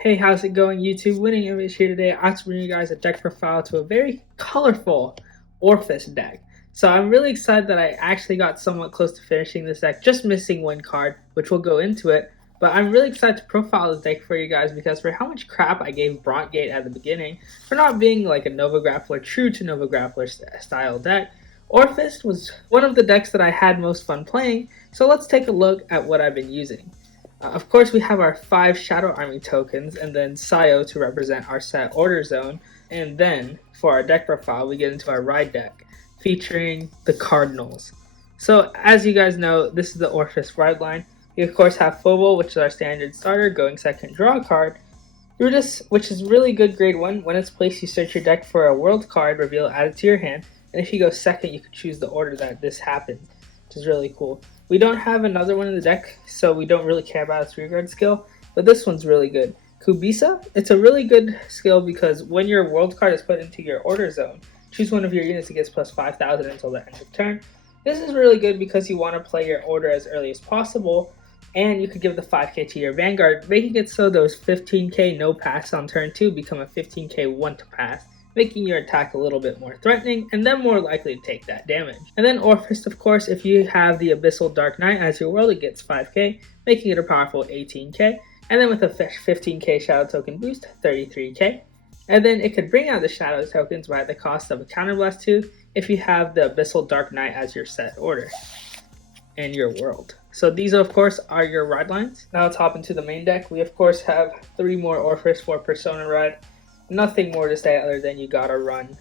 Hey, how's it going, YouTube? Winning Image here today. I'm bringing you guys a deck profile to a very colorful Orfist deck. So I'm really excited that I actually got somewhat close to finishing this deck, just missing one card, which we'll go into it. But I'm really excited to profile this deck for you guys because for how much crap I gave Brandt Gate at the beginning for not being like a Nova Grappler, true to Nova Grappler style deck, Orfist was one of the decks that I had most fun playing. So let's take a look at what I've been using. Of course, we have our 5 Shadow Army tokens, and then Sayo to represent our set order zone. And then, for our deck profile, we get into our ride deck, featuring the Cardinals. So, as you guys know, this is the Orfist ride line. We, of course, have Phobal, which is our standard starter, going second, draw a card. Brutus, which is really good grade 1. When it's placed, you search your deck for a world card, reveal, add it to your hand. And if you go second, you can choose the order that this happened, which is really cool. We don't have another one in the deck, so we don't really care about its Rearguard skill, but this one's really good. Kubisa, it's a really good skill because when your world card is put into your order zone, choose one of your units that gets plus 5,000 until the end of turn. This is really good because you want to play your order as early as possible, and you could give the 5k to your Vanguard, making it so those 15k no pass on turn 2 become a 15k 1 to pass, making your attack a little bit more threatening and then more likely to take that damage. And then Orfist, of course, if you have the Abyssal Dark Knight as your world, it gets 5k, making it a powerful 18k. And then with a 15k Shadow Token boost, 33k. And then it could bring out the Shadow Tokens by the cost of a Counterblast 2 if you have the Abyssal Dark Knight as your set order and your world. So these, of course, are your ride lines. Now let's hop into the main deck. We, of course, have 3 more Orfist for Persona Ride. Nothing more to say other than you gotta run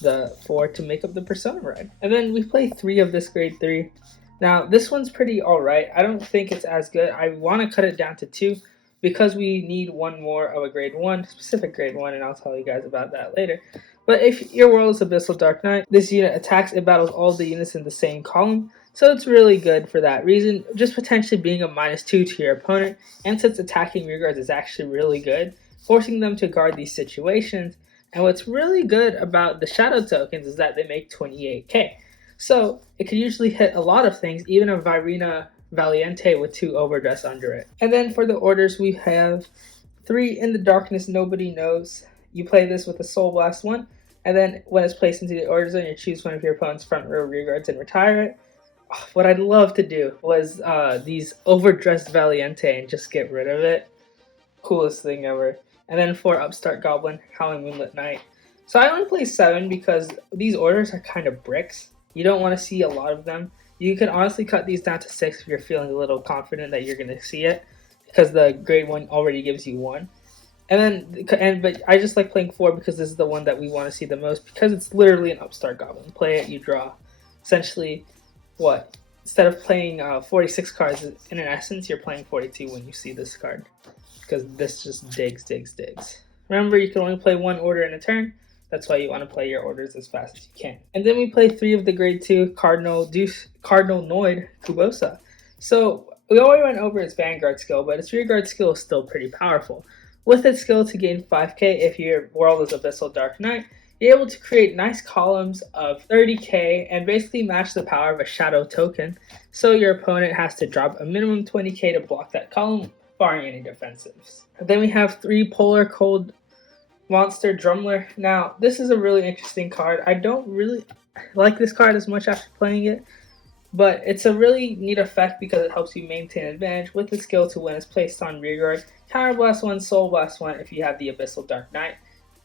the 4 to make up the Persona ride. And then we play 3 of this grade 3. Now this one's pretty alright. I don't think it's as good. I want to cut it down to 2 because we need one more of a grade 1, specific grade 1, and I'll tell you guys about that later. But if your world is Abyssal Dark Knight, this unit attacks, it battles all the units in the same column. So it's really good for that reason, just potentially being a -2 to your opponent, and since attacking rearguards is actually really good, forcing them to guard these situations. And what's really good about the Shadow Tokens is that they make 28k. So it can usually hit a lot of things, even a Virina Valiente with 2 Overdress under it. And then for the orders, we have 3 in the Darkness Nobody Knows. You play this with a Soul Blast 1, and then when it's placed into the order zone, you choose one of your opponent's front row rearguards and retire it. What I'd love to do was these Overdressed Valiente and just get rid of it. Coolest thing ever. And then for Upstart Goblin, Howling Moonlit Night. So I only play 7 because these orders are kind of bricks. You don't want to see a lot of them. You can honestly cut these down to 6 if you're feeling a little confident that you're going to see it, because the grade 1 already gives you 1. But I just like playing 4 because this is the one that we want to see the most, because it's literally an Upstart Goblin. Play it, you draw. Essentially, what? Instead of playing 46 cards, in essence, you're playing 42 when you see this card, because this just digs. Remember, you can only play 1 order in a turn. That's why you want to play your orders as fast as you can. And then we play 3 of the grade 2 Cardinal Noid Kubosa. So we already went over its Vanguard skill, but its Rearguard skill is still pretty powerful. With its skill to gain 5k if your world is Abyssal Dark Knight, you're able to create nice columns of 30k and basically match the power of a Shadow Token. So your opponent has to drop a minimum 20k to block that column, barring any defensives. And then we have 3 Polar Cold Monster Drumler. Now, this is a really interesting card. I don't really like this card as much after playing it, but it's a really neat effect because it helps you maintain advantage with the skill to when it's placed on Rearguard. Counterblast 1, Soul Blast 1, if you have the Abyssal Dark Knight,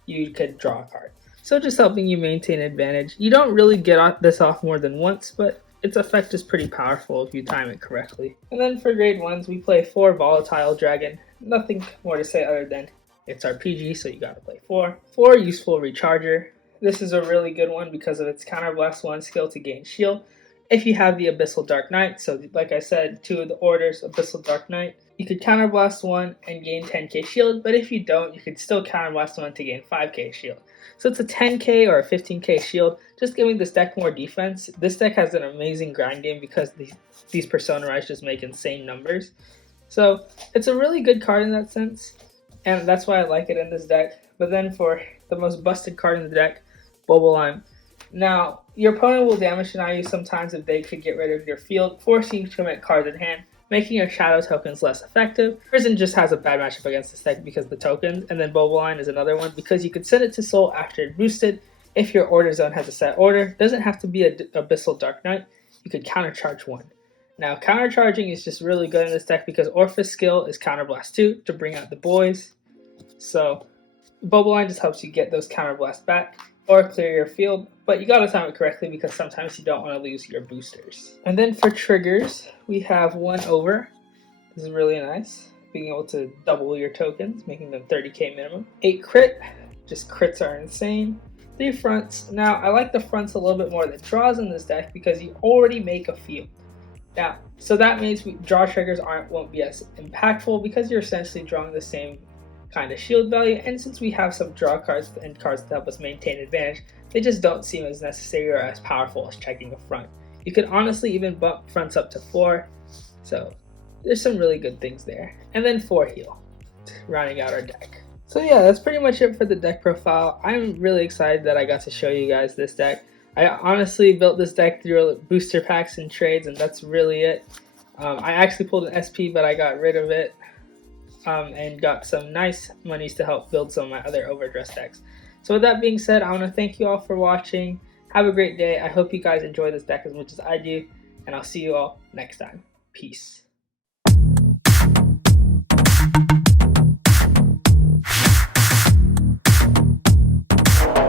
you could draw a card. So just helping you maintain advantage. You don't really get this off more than once, but its effect is pretty powerful if you time it correctly. And then for grade 1s, we play 4 Volatile Dragon. Nothing more to say other than it's RPG, so you gotta play 4. 4 Useful Recharger. This is a really good one because of its Counterblast 1 skill to gain shield. If you have the Abyssal Dark Knight, so like I said, 2 of the orders, Abyssal Dark Knight, you could Counterblast 1 and gain 10k shield, but if you don't, you could still Counterblast 1 to gain 5k shield. So it's a 10k or a 15k shield, just giving this deck more defense. This deck has an amazing grind game because these Persona Rides just make insane numbers. So it's a really good card in that sense, and that's why I like it in this deck. But then for the most busted card in the deck, Bobolime. Now, your opponent will damage deny you sometimes if they could get rid of your field, forcing you to commit cards in hand. making your shadow tokens less effective. Prison just has a bad matchup against this deck because of the tokens, and then Boboline is another one because you could send it to Soul after it boosted. If your order zone has a set order, doesn't have to be a Abyssal Dark Knight, you could countercharge one. Now, countercharging is just really good in this deck because Orfist skill is Counterblast 2 to bring out the boys. So, Boboline just helps you get those Counterblast back or clear your field, but you gotta time it correctly because sometimes you don't want to lose your boosters. And then for triggers, we have 1 over. This is really nice, being able to double your tokens, making them 30k minimum. 8 crit, just crits are insane. 3 fronts. Now, I like the fronts a little bit more than draws in this deck because you already make a field. Now, so that means draw triggers won't be as impactful because you're essentially drawing the same kind of shield value, and since we have some draw cards and cards to help us maintain advantage, they just don't seem as necessary or as powerful as checking a front. You could honestly even bump fronts up to 4, so there's some really good things there. And then 4 heal, rounding out our deck. So yeah, that's pretty much it for the deck profile. I'm really excited that I got to show you guys this deck. I honestly built this deck through booster packs and trades, and that's really it. I actually pulled an SP, but I got rid of it and got some nice monies to help build some of my other Overdress decks. So with that being said, I want to thank you all for watching. Have a great day. I hope you guys enjoy this deck as much as I do, and I'll see you all next time. Peace.